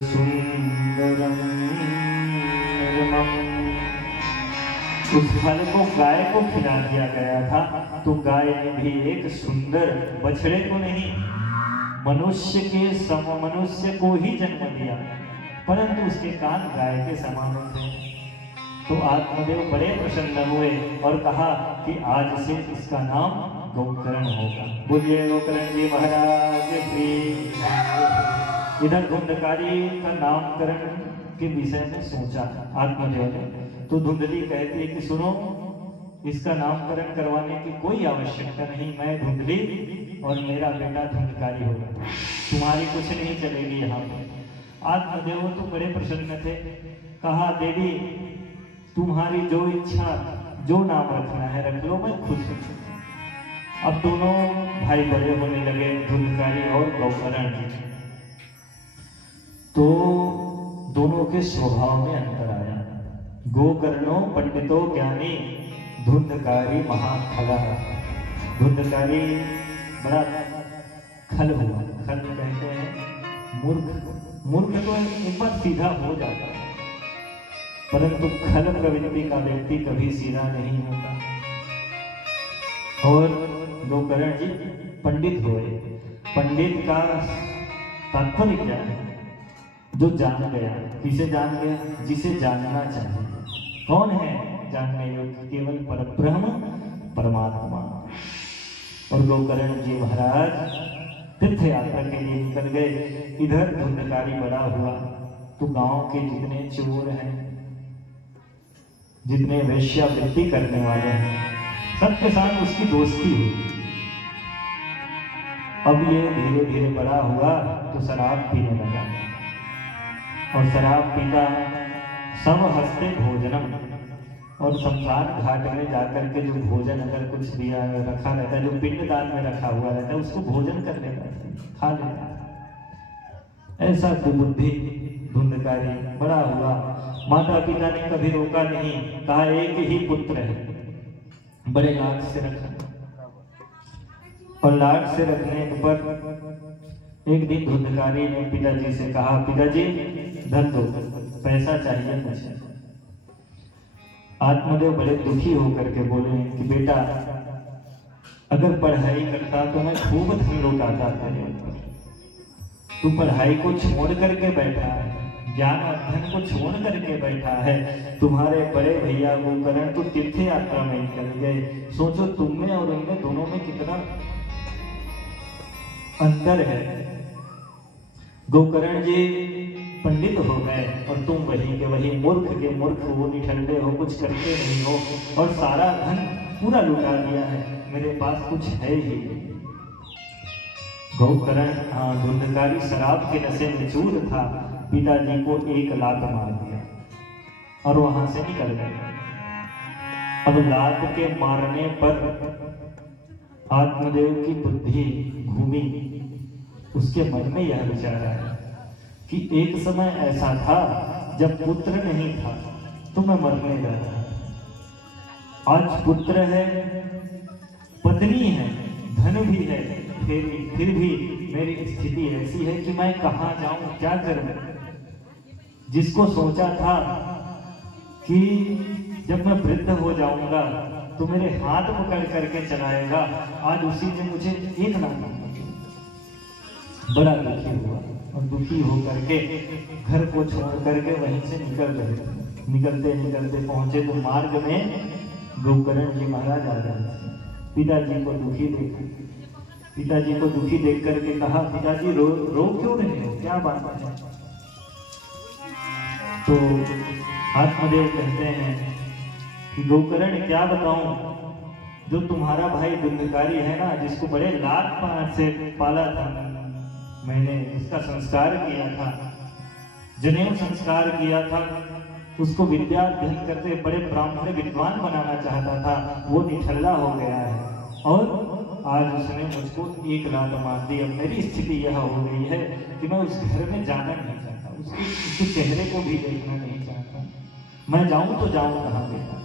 सुंदरम निर्मम। उस फल को गाय को खिला दिया गया था, तो गाय ने भी एक सुंदर बछड़े को नहीं, मनुष्य को ही जन्म दिया, परंतु उसके कान गाय के समान थे। तो आत्मदेव बड़े प्रसन्न हुए और कहा कि आज से इसका नाम गोकर्ण होगा। बोलिए गोकर्ण जी महाराज की। इधर धुंधकारी का नामकरण के विषय में सोचा आत्मदेव ने, तो धुंधली कहती है कि सुनो, इसका नामकरण करवाने की कोई आवश्यकता नहीं, मैं धुंधली और मेरा बेटा धुंधकारी होगा, तुम्हारी कुछ नहीं चलेगी यहाँ पे। आत्मदेव तो बड़े प्रसन्न थे, कहा देवी तुम्हारी जो इच्छा, जो नाम रखना है रख लो, मैं खुश हूँ। अब दोनों भाई बड़े होने लगे, धुंधकारी और गोकर्ण। तो दोनों के स्वभाव में अंतर आया। गोकर्णो पंडितो ज्ञानी, धुंधकारी महाखला। धुंधकारी बड़ा खल हुआ, खल कहते हैं मूर्ख। मूर्ख तो एक बार सीधा हो जाता है, परंतु खल प्रवृत्ति का व्यक्ति कभी सीधा नहीं होता। और गोकर्ण जी पंडित हुए। पंडित का तात्पर्य क्या है? जो जान गया। किसे जान गया? जिसे जानना चाहिए। कौन है जानने योग्य? केवल परब्रह्म परमात्मा। और गोकर्ण जी महाराज तीर्थ यात्रा के लिए निकल गए। इधर धुंधकारी बड़ा हुआ, तो गांव के जितने चोर हैं, जितने वेश्यावृत्ति करने वाले हैं, सबके साथ उसकी दोस्ती हुई। अब ये धीरे धीरे बड़ा हुआ तो शराब पीने लगा, और शराब पीता सब हंसते भोजनम। और शमशान घाट में जाकर के जो भोजन अगर कुछ दिया रखा रहता है, जो पिंडदान में रखा हुआ रहता है, उसको भोजन कर लेता है, खा लेता है। ऐसा कुबुद्धि धुंधकारी बड़ा हुआ। माता पिता ने कभी रोका नहीं, कहा एक ही पुत्र है, बड़े लाड से रखा। और लाड से रखने पर एक दिन धुंधकारी ने पिताजी से कहा, पिताजी धन दो, पैसा चाहिए मुझे। आत्मदेव बड़े दुखी होकर के बोले कि बेटा अगर पढ़ाई करता तो मैं खूब धन लौटाता तेरे ऊपर। तू पढ़ाई को छोड़ करके बैठा है, ज्ञान और धन को छोड़ करके बैठा है। तुम्हारे बड़े भैया गोकर्ण तो तीर्थ यात्रा में निकल गए। सोचो तुम में और उनमें दोनों में कितना अंतर है। गोकर्ण जी पंडित हो गए और तुम वही के वही मूर्ख के मूर्ख हो, निठल्ले हो, कुछ करते नहीं हो, और सारा धन पूरा लुटा दिया है, मेरे पास कुछ है ही। गोकर्ण धुंधकारी शराब के नशे में चूर था। पिताजी को एक लात मार दिया और वहां से निकल गए। अब लात के मारने पर आत्मदेव की बुद्धि घूमी। उसके मन में यह विचार आया कि एक समय ऐसा था जब पुत्र नहीं था तो मैं मरने लगा। आज पुत्र है, पत्नी है, धन भी है, फिर भी मेरी स्थिति ऐसी है कि मैं कहाँ जाऊं, क्या करूं। जिसको सोचा था कि जब मैं वृद्ध हो जाऊंगा तो मेरे हाथ पकड़ करके चलाएगा, आज उसी ने मुझे एक ना बड़ा दुखी हुआ। और दुखी होकर के घर को छोड़ करके वहीं से निकल गए। निकलते निकलते पहुंचे तो मार्ग में गोकर्ण जी महाराज आ गए। पिताजी को दुखी देखा। पिताजी को दुखी देख करके कहा, पिताजी रो क्यों रहे हो, क्या बात है? तो आत्मदेव कहते हैं कि गोकर्ण क्या बताऊं, जो तुम्हारा भाई धुंधकारी है ना, जिसको बड़े लाड प्यार से पाला था मैंने, उसका संस्कार किया था, जनेऊ संस्कार किया था, उसको विद्या अध्ययन करते बड़े ब्राह्मण विद्वान बनाना चाहता था, वो निठल्ला हो गया है और आज उसने मुझको एक लात मार दी। अब मेरी स्थिति यह हो गई है कि मैं उस घर में जाना नहीं चाहता, उसके चेहरे को भी देखना नहीं चाहता। मैं जाऊं तो जाऊं कहाँ बेटा?